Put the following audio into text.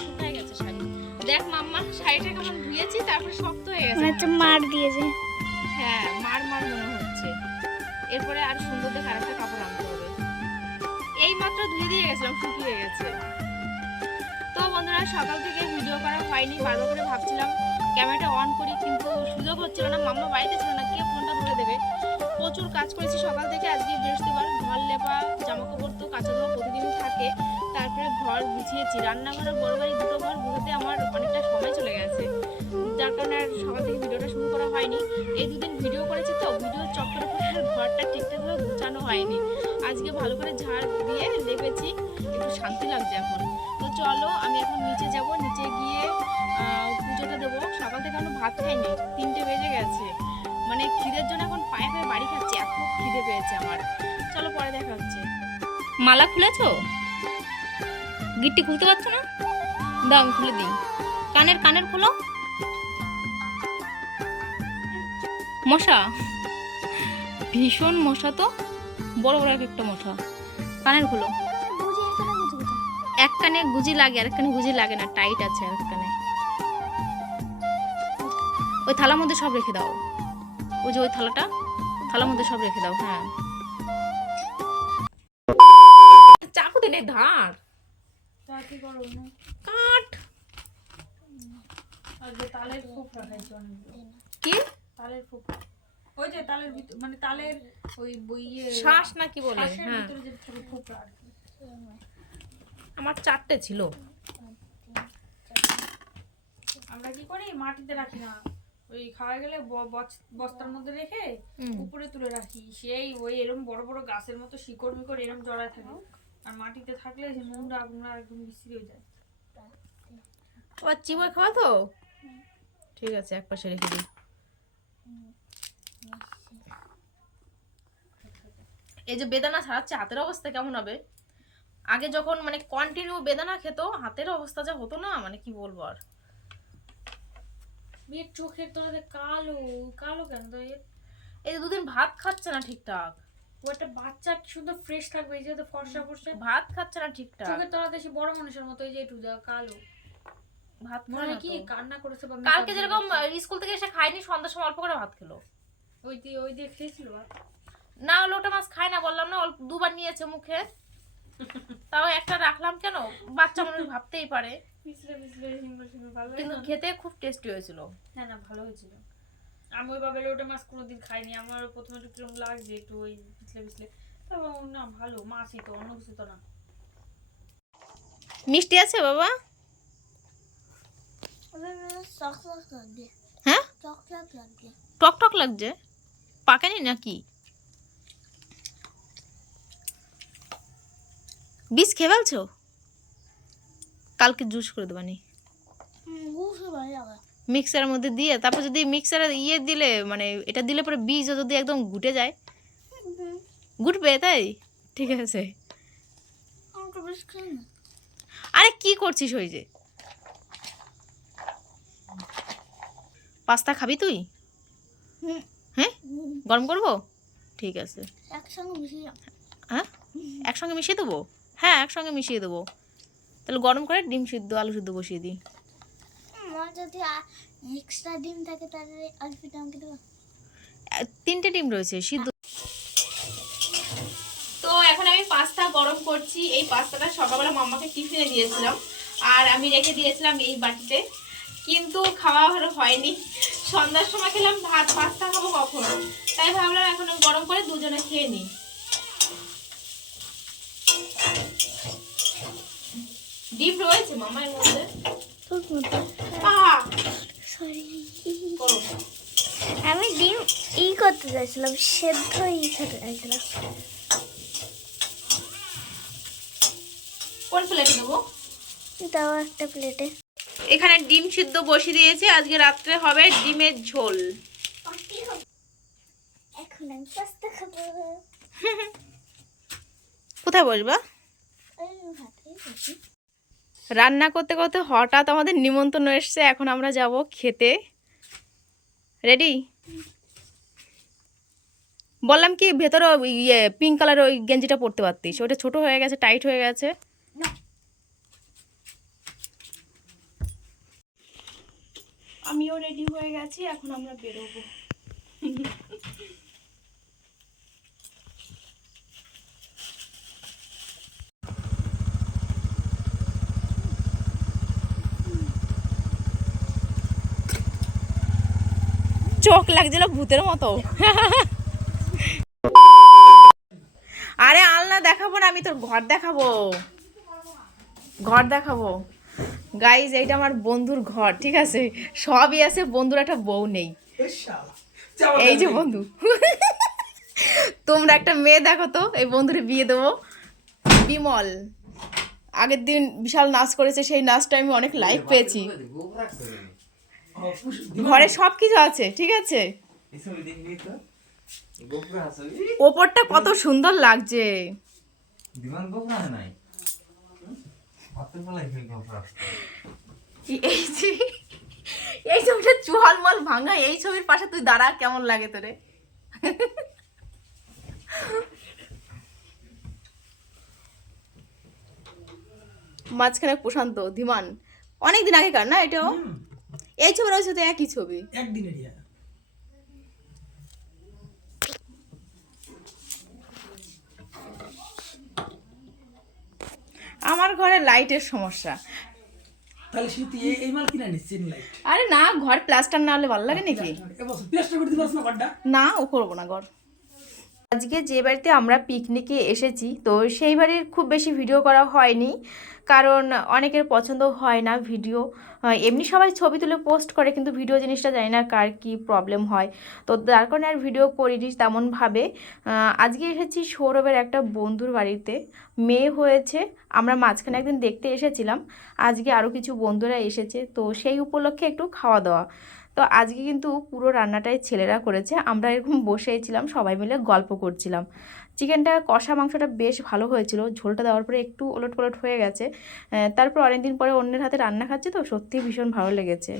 শুকায় গেছে শাড়ি। দেখ মাম্মা শাড়িটা কেমন ধুয়েছি, তারপরে শক্ত হয়ে গেছে। আচ্ছা, মার দিয়েছে। হ্যাঁ, মার মার মনে হচ্ছে। এরপরে আর সুন্দর দেখে আরেকটা কাপড় আনতে হবে। এই মাত্র ধুয়ে দিয়ে গেছিলাম, শুকিয়ে গেছে। তো বন্ধুরা, সকাল থেকে ভিডিও করা হয়নি। বারবার করে ভাবছিলাম ক্যামেরাটা অন করি, কিন্তু সুযোগ হচ্ছিল না। মাম্মা বাড়িতে ছিল না, কে ফোনটা ধরে দেবে। প্রচুর কাজ করেছি সকাল থেকে। আজকে বৃহস্পতিবার, ঘর লেপা, জামা কাপড় তো কাঁচা ধোয়া প্রতিদিনই থাকে। তারপরে ঘর গুছিয়েছি, রান্নাঘর আর বড় বাড়ি দুটো ঘর গুছোতে আমার অনেকটা সময় চলে গেছে, যার কারণে আর সকাল থেকে ভিডিওটা শুরু করা হয়নি। এই দুদিন ভিডিও করেছি তো, ভিডিওর চক্করে পরে ঘরটা ঠিকঠাকভাবে গুছানো হয়নি। আজকে ভালো করে ঝাড় দিয়ে লেপেছি, একটু শান্তি লাগছে এখন। তো চলো, আমি এখন নিচে যাব, নিচে গিয়ে পুজোটা দেবো। সকাল থেকে এখনো ভাত খাইনি, 3টে বেজে গেছে। মানে খিদের জন্য এখন পায়ে পায়ে বাড়ি খাচ্ছি, এত খিদে পেয়েছে আমার। চলো পরে দেখা হচ্ছে। মালা খুলেছো? গিট্টি খুলতে পারছো না? দাও আমি খুলে দিই। কানের কানের খোলো। মশা, ভীষণ মশা তো, বড় বড় এক একটা মশা। কানের খোলো। এক কানে গুজি লাগে, আর এক কানে গুজি লাগে না, টাইট আছে আর এক কানে। ওই থালার মধ্যে সব রেখে দাও, ওই যে ওই থালার মধ্যে সব রেখে দাও। হ্যাঁ, চাকু দিনে ধার কাট। তালের ফুফড়া খাইছি অনেক। কি তালের ফুফড়া, ওই যে তালের ভিতর, মানে তালের ওই বইয়ে শ্বাস না কি বলে? শ্বাসের হ্যাঁ, ভিতরে যে ছোট ফুফড়া আর কি। আমার 4টে ছিল। আমরা কি করি, মাটিতে রাখি না, ওই খাওয়া গেলে বস্তার মধ্যে রেখে উপরে তুলে রাখি। সেই ওই এরকম বড় বড় গাছের মতো শিকড় মিকড় এরকম জড়ায় থাকে। আর মাটিতে থাকলে সে নোংরা গুমরা একদম বিশ্রী হয়ে যায়। ও চিবই খাওয়া তো, ঠিক আছে, এক পাশে রেখে দিই। এই যে বেদানা ছাড়াচ্ছে, হাতের অবস্থা কেমন হবে? আগে যখন মানে কন্টিনিউ বেদানা খেত, হাতের অবস্থা যা হতো না, মানে কি বলবো আর। মেয়ের চোখের তলাতে কালো কালো কেন তো? এই যে দুদিন ভাত খাচ্ছে না ঠিকঠাক। ও একটা বাচ্চা কি সুন্দর ফ্রেশ থাকবে, এই যে তো ফর্সা ফর্সা, ভাত খাচ্ছে না ঠিকঠাক। চোখের তলাতে সে বড় মানুষের মতো, এই যে একটু কালো। ভাত মনে খায় হয় না কি তো। কান্না করেছে বা কালকে যেরকম স্কুল থেকে এসে খায়নি, সন্ধ্যার সময় অল্প করে ভাত খেলো। ওই দিয়ে খেয়েছিল। না, লোটা মাছ খায় না, বললাম না, অল্প 2বার নিয়েছে মুখে, তাও একটা রাখলাম। কেন, বাচ্চা মানুষ ভাবতেই পারে। পিছলে পিছলে সুন্দর সুন্দর ভালো, কিন্তু খেতে খুব টেস্টি হয়েছিল। হ্যাঁ না, ভালো হয়েছিল। আমি ওইভাবে লোটে মাছ কোনোদিন খাইনি। আমার প্রথমে একটু কিরকম লাগছে, একটু ওই পিছলে পিছলে, তবে না ভালো মাছই তো, অন্য কিছু তো না। মিষ্টি আছে বাবা? হ্যাঁ, টক টক লাগছে, পাকেনি নাকি? বীজ খেয়ে ফেলছো? কালকে জুস করে দেবানি মিক্সারের মধ্যে দিয়ে। তারপর যদি মিক্সারে দিলে, মানে এটা দিলে পরে বীজ যদি একদম ঘুটে যায়, ঘুটবে তাই? ঠিক আছে। আরে কি করছিস? ওই যে পাস্তা খাবি তুই? হ্যাঁ, গরম করবো, ঠিক আছে। হ্যাঁ, একসঙ্গে মিশিয়ে দেবো। হ্যাঁ, একসঙ্গে মিশিয়ে দেবো। তাহলে গরম করে ডিম সিদ্ধ, আলু সিদ্ধ বসিয়ে দিই। যদি এক্সট্রা ডিম থাকে তাহলে অল্প আমাকে দেবো। 3টে ডিম রয়েছে সিদ্ধ। তো এখন আমি পাস্তা গরম করছি। এই পাস্তাটা সকালবেলা মাম্মাকে টিফিনে দিয়েছিলাম, আর আমি রেখে দিয়েছিলাম এই বাটিতে, কিন্তু খাওয়া ভালো হয়নি। সন্ধ্যার সময় খেলাম ভাত, পাস্তা খাবো কখন? তাই ভাবলাম এখন গরম করে দুজনে খেয়ে নিই। ডিম রয়েছে মামার মধ্যে। আমি ডিম করতে চাইছিলাম, সেদ্ধ খেতে চাইছিলাম। কোন প্লেটে দেবো? দাও একটা প্লেটে। এখানে ডিম সিদ্ধ বসিয়ে দিয়েছি। আজকে রাত্রে হবে ডিমের ঝোল। এখন আমি পাস্তা খাবো। কোথায় বসবা? রান্না করতে করতে হঠাৎ আমাদের নিমন্ত্রণ এসছে, এখন আমরা যাব খেতে। রেডি? বললাম কি ভেতরে পিঙ্ক কালার ওই গেঞ্জিটা পরতে পারতিস, ওটা ছোট হয়ে গেছে, টাইট হয়ে গেছে। আমিও রেডি হয়ে গেছি, এখন আমরা বেরোবো। চোখ লাগছিল ভূতের মতো। আরে আলনা দেখাবো না, আমি তোর ঘর দেখাবো, ঘর দেখাবো। গাইজ এইটা আমার বন্ধুর ঘর, ঠিক আছে? সবই আছে, বন্ধুর একটা বউ নেই। এই যে বন্ধু, তোমরা একটা মেয়ে দেখো তো, এই বন্ধুরে বিয়ে দেবো। বিমল আগের দিন বিশাল নাচ করেছে, সেই নাচটা আমি অনেক লাইক পেয়েছি। ঘরে সব কিছু আছে, ঠিক আছে? ওপরটা কত সুন্দর লাগছে। এই ছবিটা চুহালমাল ভাঙা, এই ছবির পাশে তুই দাঁড়া, কেমন লাগে তোরে? মাঝখানে প্রশান্ত ধীমান, অনেকদিন আগেকার না এটাও? এই ছবির ওই সাথে একই ছবি, একদিনের। আমার ঘরে লাইটের সমস্যা। তাহলে তুই এই মাল কিনে নিস চেন লাইট। আরে না, ঘর প্লাস্টার না হলে ভালো লাগে নাকি? এবছর প্লাস্টার করতে পারছ না ঘরটা? না, ও করবো না ঘর। আজকে যে বাড়িতে আমরা পিকনিকে এসেছি, তো সেই বাড়ির খুব বেশি ভিডিও করা হয়নি, কারণ অনেকের পছন্দ হয় না ভিডিও। এমনি সবাই ছবি তুলে পোস্ট করে, কিন্তু ভিডিও জিনিসটা জানি না কার কী প্রবলেম হয়, তো তার কারণে আর ভিডিও করিনি তেমনভাবে। আজকে এসেছি সৌরভের একটা বন্ধুর বাড়িতে, মেয়ে হয়েছে। আমরা মাঝখানে একদিন দেখতে এসেছিলাম, আজকে আরও কিছু বন্ধুরা এসেছে, তো সেই উপলক্ষে একটু খাওয়া দাওয়া। তো আজকে কিন্তু পুরো রান্নাটাই ছেলেরা করেছে, আমরা এরকম বসেছিলাম, সবাই মিলে গল্প করছিলাম। চিকেনটা কষা মাংসটা বেশ ভালো হয়েছিল, ঝোলটা দেওয়ার পরে একটু ওলট পালট হয়ে গেছে। তারপর অনেকদিন পরে অন্যের হাতে রান্না খাচ্ছি, তো সত্যিই ভীষণ ভালো লেগেছে।